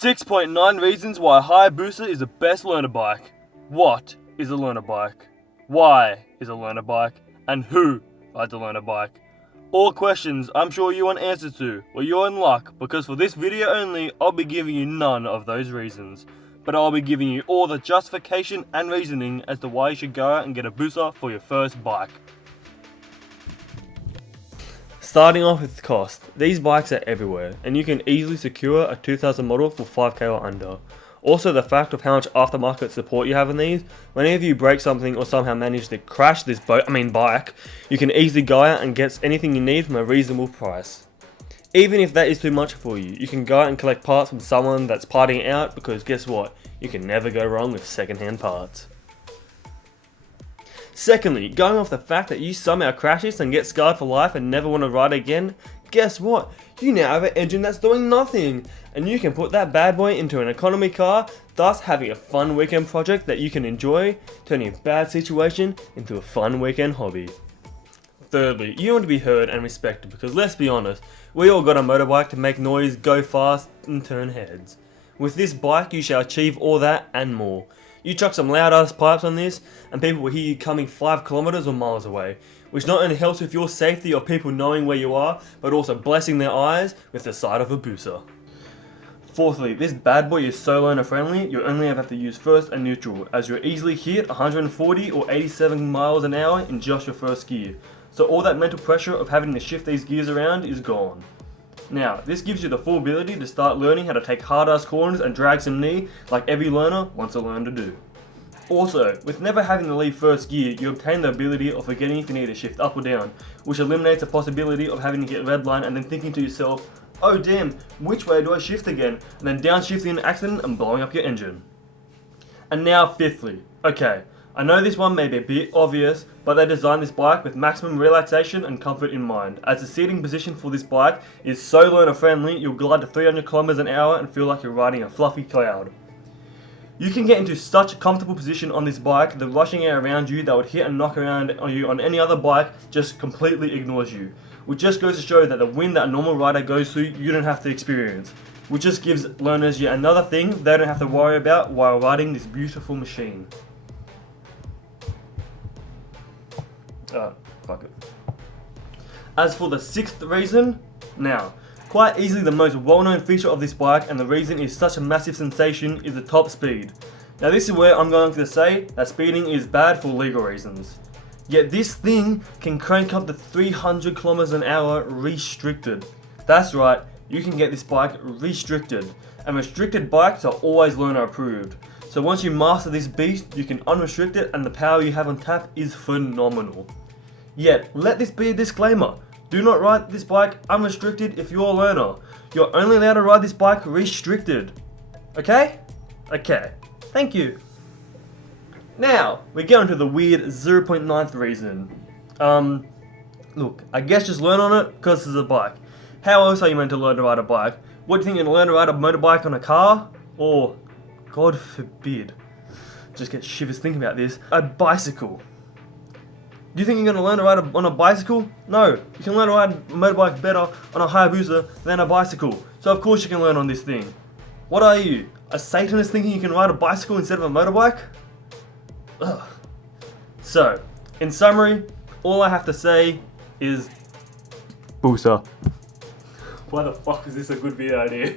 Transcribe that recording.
6.9 reasons why hyabusa is the best learner bike. What is a learner bike? Why is a learner bike? And who rides a learner bike? All questions I'm sure you want answers to. Well, you're in luck, because for this video only, I'll be giving you none of those reasons. But I'll be giving you all the justification and reasoning as to why you should go out and get a booster for your first bike. Starting off with cost, these bikes are everywhere, and you can easily secure a 2000 model for 5k or under. Also, the fact of how much aftermarket support you have in these, whenever you break something or somehow manage to crash this bike, you can easily go out and get anything you need from a reasonable price. Even if that is too much for you, you can go out and collect parts from someone that's partying out, because guess what? You can never go wrong with second-hand parts. Secondly, going off the fact that you somehow crash this and get scarred for life and never want to ride again, guess what? You now have an engine that's doing nothing, and you can put that bad boy into an economy car, thus having a fun weekend project that you can enjoy, turning a bad situation into a fun weekend hobby. Thirdly, you want to be heard and respected, because let's be honest, we all got a motorbike to make noise, go fast and turn heads. With this bike you shall achieve all that and more. You chuck some loud ass pipes on this and people will hear you coming 5 kilometers or miles away, which not only helps with your safety of people knowing where you are, but also blessing their eyes with the sight of a booster. Fourthly, this bad boy is so learner friendly, you only have to use first and neutral, as you'll easily hit 140 or 87 miles an hour in just your first gear. So all that mental pressure of having to shift these gears around is gone. Now, this gives you the full ability to start learning how to take hard ass corners and drag some knee like every learner wants to learn to do. Also, with never having to leave first gear, you obtain the ability of forgetting if you need to shift up or down, which eliminates the possibility of having to get redline and then thinking to yourself, oh damn, which way do I shift again? And then downshifting in an accident and blowing up your engine. And now fifthly, okay, I know this one may be a bit obvious, but they designed this bike with maximum relaxation and comfort in mind, as the seating position for this bike is so learner friendly you'll glide to 300 kilometers an hour and feel like you're riding a fluffy cloud. You can get into such a comfortable position on this bike, the rushing air around you that would hit and knock around on you on any other bike just completely ignores you, which just goes to show that the wind that a normal rider goes through you don't have to experience, which just gives learners yet another thing they don't have to worry about while riding this beautiful machine. Fuck it. As for the sixth reason, now, quite easily the most well-known feature of this bike and the reason it's such a massive sensation is the top speed. Now this is where I'm going to say that speeding is bad for legal reasons. Yet this thing can crank up to 300 kilometers an hour restricted. That's right, you can get this bike restricted, and restricted bikes are always learner approved. So once you master this beast, you can unrestrict it and the power you have on tap is phenomenal. Yet, let this be a disclaimer. Do not ride this bike unrestricted if you're a learner. You're only allowed to ride this bike restricted. Okay? Okay. Thank you. Now, we get onto the weird 0.9th reason. Look, I guess just learn on it because it's a bike. How else are you meant to learn to ride a bike? What do you think you're going to learn to ride a motorbike on a car? Or, God forbid, just get shivers thinking about this, a bicycle. Do you think you're going to learn to ride on a bicycle? No, you can learn to ride a motorbike better on a hyabusa than a bicycle. So of course you can learn on this thing. What are you, a Satanist thinking you can ride a bicycle instead of a motorbike? Ugh. So, in summary, all I have to say is booster. Why the fuck is this a good video idea?